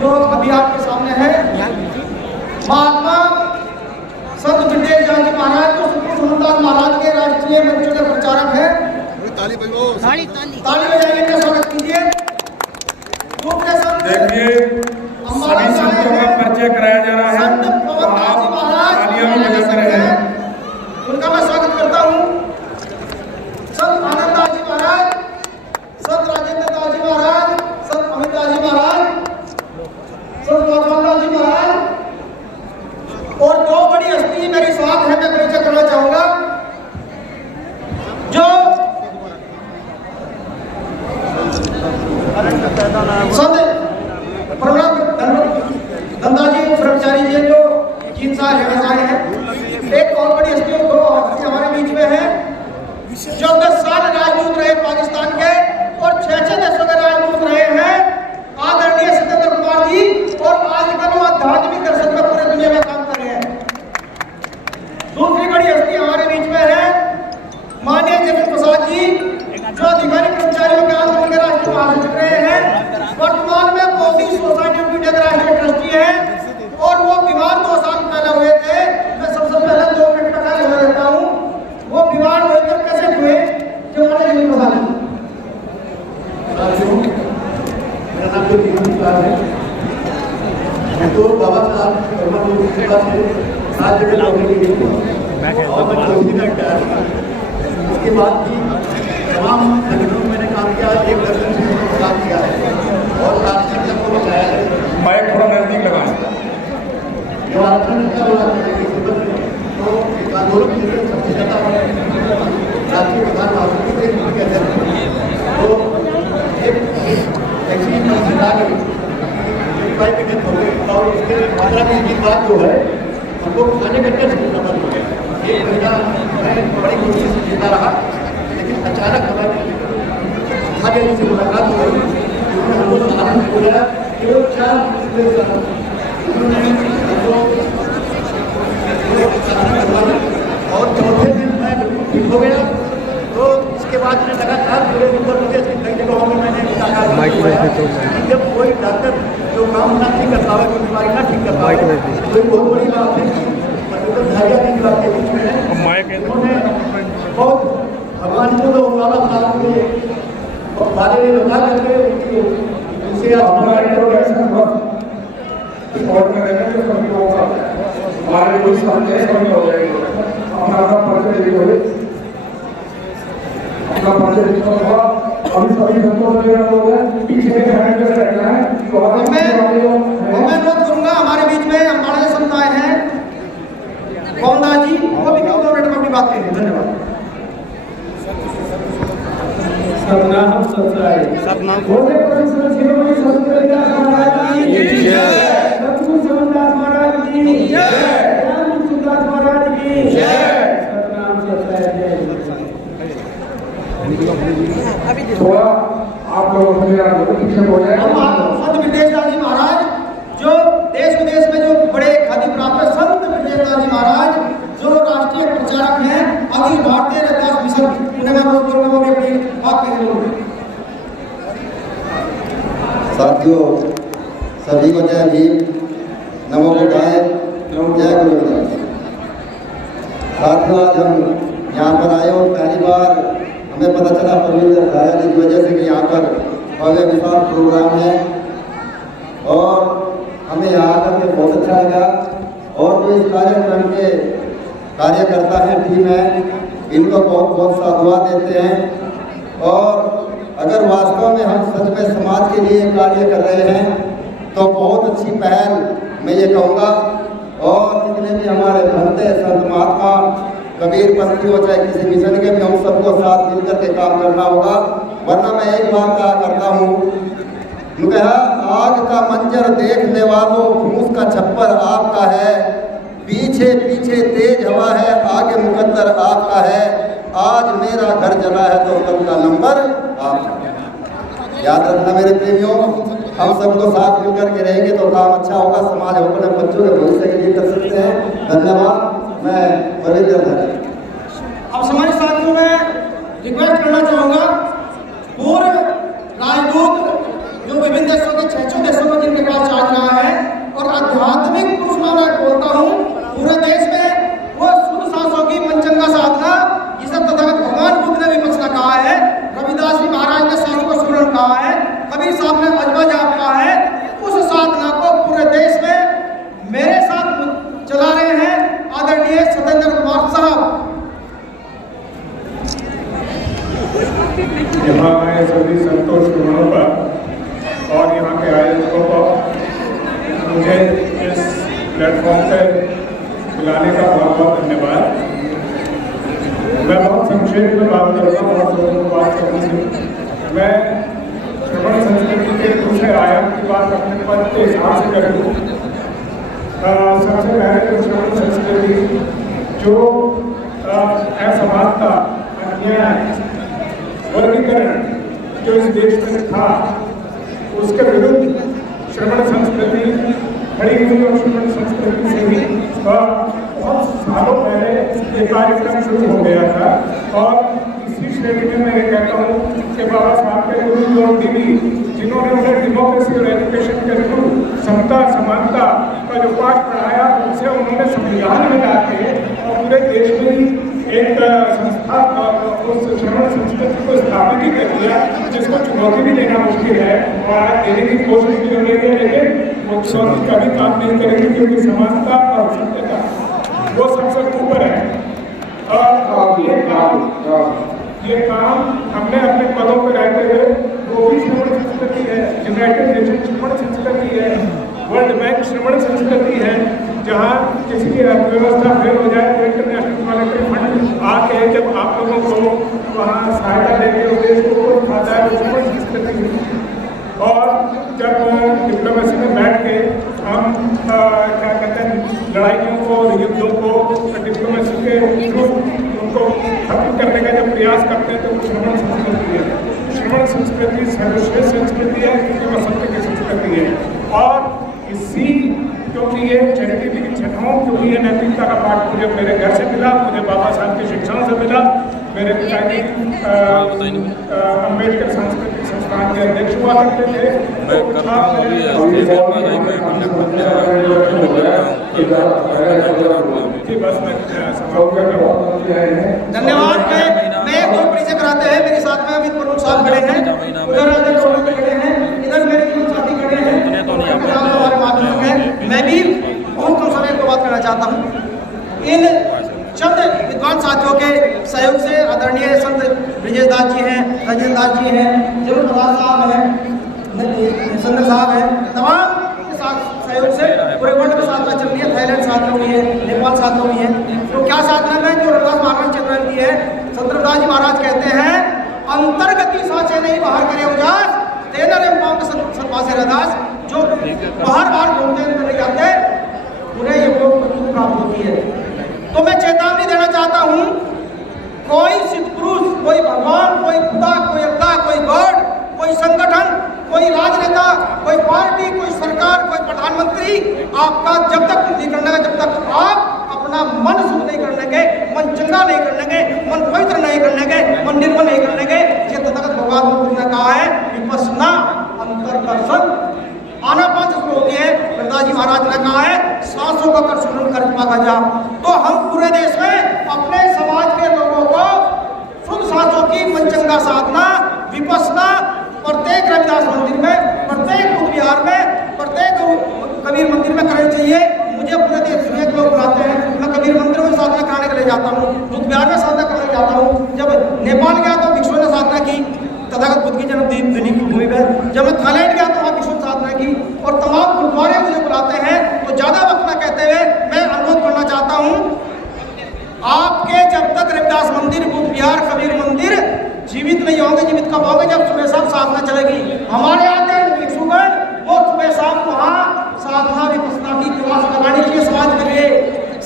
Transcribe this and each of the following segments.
जो अभी आपके सामने है, महात्मा संत विद्या जी महाराज जो सुखदास महाराज के राष्ट्रीय मंचों के प्रचारक है। ताली बजाइए, इनका स्वागत कीजिए। देखिए सभी संतों का परिचय कराया जा रहा है, तो आप तालियां भी बजाते रहे। उनका मैं स्वागत करता हूँ। संत आनंददास जी महाराज, संत राजेंद्र दास जी महाराज, संत अमित दास जी महाराज, संत गौतम दास जी महाराज और दो बड़ी हस्ती मेरी साथ है, मैं परिचय करना चाहूंगा। जो धंधाजी ब्रह्मचारी जी जो 3 साल आए हैं। एक और बड़ी हस्ती हमारे बीच में है जो 10 साल राजदूत रहे पाकिस्तान के और 6 देशों के राजदूत रहे हैं, आदरणीय सत्येंद्र कुमार जी, और आजकल वो आध्यात्मिक दर्शन में पूरे दुनिया में काम कर रहे हैं। दूसरी बड़ी हस्ती हमारे बीच में है माननीय जगत प्रसाद जी जो अधिकारी कर्मचारियों के आंदोलन के राष्ट्रीय महासचिव रहे हैं, वर्तमान में मोदी सोसाइटी ऑफ इंडिया के राष्ट्रीय ट्रस्टी है और वो बीमार 2 साल पहले हुए थे। मैं सबसे पहले 2 मिनट का कार्य हो देता हूँ। वो बीमार होकर कैसे हुए जो मैंने जगत प्रसाद जी। मेरा नाम है, मैं तो बाबा साहब के पास से 7 जगह नौकरी की उसके बाद भी तमाम संगठनों में मैंने काम किया, एक दर्शन से काम किया है और राष्ट्रीय तक को बचाया है। माइक थोड़ा नजदीक लगाएं। जो आंदोलन तो आंदोलन सबसे ज़्यादा राष्ट्रीय प्रधान महासचिव के अध्यक्ष तो ऐसी सरकार टिकट हो गई और उसके 15 दिन बाद जो है हमको खाने का टेस्ट करना बंद हो गया। 1 महीना मैं बड़ी कोशिश से जीता रहा, लेकिन अचानक हमारे खाने से मुलाकात हो गई। उन्होंने हमको आनंद हो गया कि वो 4 और चौथे दिन मैं बिल्कुल ठीक हो गया। तो इसके बाद मैंने लगातार पूरे उत्तर प्रदेश की कई जगहों में मैंने जब कोई डॉक्टर जो काम ना ठीक कर पावे, कोई बीमारी ना ठीक कर पावे, कोई बहुत बड़ी बात है कि धारिया की बात के बीच में है। उन्होंने बहुत भगवान को तो बाबा साहब के बारे में बता करके उनसे हमारे कोई समझे समझ हो जाएगी। हमारा परिचय लिखोगे, अपना परिचय लिखा हुआ अभी सभी संतों में पीछे हैंड पे रहना है। तो मैं अनुरोध करूंगा, हमारे बीच में हमारे संत आए हैं कौनदास जी, वो भी 2 मिनट में अपनी बात करेंगे। धन्यवाद। सतनाम सतनाम सतनाम बोले परिसर शिरोमणि सतगुरुदास महाराज की जय, सतगुरु शिवदास महाराज की जय, ज्ञान सुदास महाराज की जय, सतनाम सतनाम। थोड़ा आप लोगों से मेरा पीछे हो जाए। संत विद्यादास जी महाराज जो देश विदेश में जो बड़े ख्याति प्राप्त है, संत विद्यादास जी महाराज जो राष्ट्रीय प्रचारक हैं अखिल भारतीय रविदास मिशन, उन्हें मैं बहुत करूंगा वो भी अपनी बात करेंगे। साथियों सभी को जय भीम, नमो बुद्धाय, जय गुरुदास। साथियों आज हम यहाँ पर आए और पहली बार हमें पता चला पवित्र धारा की वजह से कि यहाँ पर भव्य विशाल प्रोग्राम है और हमें यहाँ आकर के बहुत अच्छा लगा। और जो इस कार्यक्रम के कार्यकर्ता हैं, टीम है, इनको बहुत बहुत साधुवाद देते हैं। और अगर वास्तव में हम सच में समाज के लिए कार्य कर रहे हैं तो बहुत अच्छी पहल मैं ये कहूँगा। और जितने भी हमारे भक्त संत महात्मा कबीर पंथी हो चाहे किसी मिशन के भी, हम सबको साथ मिलकर के काम करना होगा। वरना मैं एक बात कहा करता हूँ, कहा आग का मंजर देखने वालों फूस का छप्पर आपका है, पीछे पीछे तेज हवा है, आगे मुकद्दर आपका है, आज मेरा घर जला है तो कल का नंबर आपका। याद रखना मेरे प्रेमियों, हम सबको साथ मिलकर के रहेंगे तो काम अच्छा होगा, समाज अपने बच्चों के भविष्य के लिए कर सकते हैं। धन्यवाद। मैं बरेन्द्र धन्यवाद। अब हमारे साथियों में रिक्वेस्ट करना चाहूँगा, पूर्व राजदूत जो विभिन्न देशों के 6 देशों में जिनके पास चार्ज विषय आयाम की बात अपने पद के हिसाब से कर लूँ। सबसे पहले तो श्रवण संस्कृति जो असमानता, अन्याय, वर्गीकरण जो इस देश में था, उसके विरुद्ध श्रवण संस्कृति खड़ी हुई और श्रवण संस्कृति से ही बहुत सालों पहले ये कार्यक्रम शुरू हो गया था। और इसी श्रेणी में मैं ये कहता हूँ कि बाबा साहब के गुरु और दीदी जिन्होंने उन्हें डेमोक्रेसी और एजुकेशन के थ्रू समता समानता का जो पाठ पढ़ाया, उसे उन्होंने संविधान में लाके और पूरे देश में एक संस्था उस श्रवण संस्कृति को स्थापित ही कर दिया, जिसको चुनौती भी देना मुश्किल है और आज देने की कोशिश भी हो रही है, लेकिन वो चुनौती कभी काम नहीं करेगी क्योंकि समानता और सत्यता वो सबसे ऊपर है। और ये काम हमने अपने पदों पर रहते हुए, वो भी श्रवण संस्कृति है, यूनाइटेड नेशन श्रवण संस्कृति है, वर्ल्ड बैंक श्रवण संस्कृति है, जहाँ किसी की अर्थव्यवस्था फेल हो जाए तो इंटरनेशनल मॉनेटरी फंड आके जब आप लोगों को वहाँ सहायता देके उस देश को ऊपर उठाता है, वो श्रवण संस्कृति। और जब डिप्लोमेसी में बैठ के हम क्या कहते हैं, लड़ाइयों को, युद्धों को डिप्लोमेसी के थ्रू उनको खत्म करने का जब प्रयास करते हैं तो वो श्रवण संस्कृति है। श्रवण संस्कृति सर्वश्रेष्ठ संस्कृति है क्योंकि वह सत्य की संस्कृति है। और इसी क्योंकि ये चैरिटी की छठाओं, क्योंकि ये नैतिकता का पाठ मुझे मेरे घर से मिला, मुझे बाबा साहब की शिक्षाओं से मिला। मेरे पिताजी अम्बेडकर सांस्कृतिक संस्थान के अध्यक्ष हुआ करते थे। धन्यवाद। मैं एक दो परिचय कराते हैं। मेरे साथ में अमित प्रमुख साहब खड़े हैं, उधर अध्यक्ष खड़े हैं, इधर मेरे तीन साथी खड़े हैं, हमारे माध्यम हैं। मैं भी बहुत कम समय को बात करना चाहता हूँ। इन चंद विद्वान साथियों के सहयोग से आदरणीय संत ब्रिजेश दास जी हैं, रजन दास जी हैं, जरूर प्रसाद साहब हैं, संदर साहब हैं, तमाम के साथ सहयोग से पूरे वर्ल्ड में साधना चल रही है। थाईलैंड साधना हुई है, नेपाल साधना हुई है। तो क्या साधना में जो रविदास महाराज चंद्रन की है, संत रविदास जी महाराज कहते हैं, अंतर्गति साचे नहीं बाहर करे उजास, तेनर एवं सतवासे रविदास। जो बाहर घूमते हैं नहीं जाते, उन्हें ये प्राप्त होती है। तो मैं चेतावनी देना चाहता हूं, कोई सिद्ध पुरुष, कोई भगवान, कोई खुदा, कोई अल्लाह, कोई गॉड, कोई संगठन, कोई राजनेता, कोई पार्टी, कोई सरकार, कोई प्रधानमंत्री आपका जब तक नहीं करने का, जब तक आप अपना मन शुद्ध नहीं करने के, मन चंगा नहीं करने के, मन पवित्र नहीं करने के, मन निर्मल नहीं करने के, ये तथागत भगवान बुद्ध ने कहा है विपश्यना अंतर्कर्षण आनापान जिसमें होती है। रविदास जी महाराज ने कहा है सांसों का कर्षण कर पागा जा। तो हम पूरे देश में अपने समाज के लोगों को शुद्ध सांसों की मनचंगा साधना, विपश्यना प्रत्येक रविदास मंदिर में, प्रत्येक बुद्ध विहार में, प्रत्येक कबीर मंदिर में करनी चाहिए। मुझे पूरे देश में लोग बुलाते हैं, मैं कबीर मंदिर में साधना कराने के लिए जाता हूँ, बुद्ध विहार में साधना करने जाता हूँ। जब नेपाल गया तो भिक्षुओं ने साधना की तथागत बुद्ध की जन्मदिन की भूमि में। जब मैं थाईलैंड गया तो वहाँ भिक्षु साधना की। और तमाम गुरुद्वारे मुझे बुलाते हैं। तो ज्यादा वक्त न कहते हुए मैं अनुरोध करना चाहता हूँ, आपके जब तक रविदास मंदिर, बुद्ध विहार, कबीर मंदिर जीवित नहीं होंगे, जीवित कब होंगे? जब सुबह शाम साधना चलेगी। हमारे आते हैं भिक्षुगण, वो सुबह शाम वहाँ साधना विपश्यना की क्लास लगानी चाहिए समाज के लिए।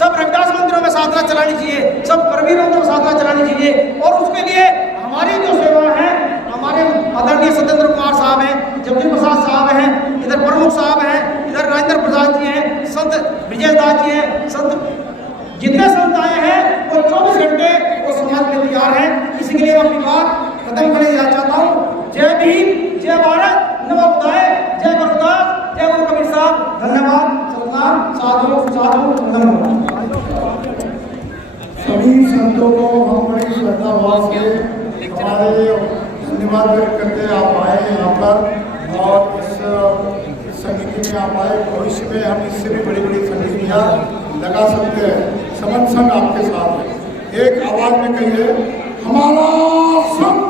सब रविदास मंदिरों में साधना चलानी चाहिए, सब कबीर मंदिरों में साधना चलानी चाहिए। और उसके लिए हमारी जो सेवा है, हमारे आदरणीय सत्येंद्र कुमार साहब हैं, जगदीश प्रसाद साहब हैं, इधर प्रमुख साहब हैं, इधर राजेंद्र प्रसाद जी हैं, संत ब्रिजेश दास जी हैं, संत जितने संत आए हैं वो 24 घंटे वो समाज में तैयार हैं। इसी के लिए मैं अपनी बात खत्म करने जाना चाहता हूँ। जय भीम, जय भारत, नमो बुद्धाय, जय गुरुदास, जय गुरु कबीर साहब। धन्यवाद। सतनाम, साधु साधु नमो। सभी संतों को हम बड़ी श्रद्धा भाव से हमारे धन्यवाद व्यक्त करते हैं। आप आए यहाँ पर और इस समिति में आप आए। भविष्य में हम इससे भी बड़ी बड़ी समितियाँ लगा सकते हैं। समन संघ आपके साथ है। एक आवाज में कहिए, हमारा संघ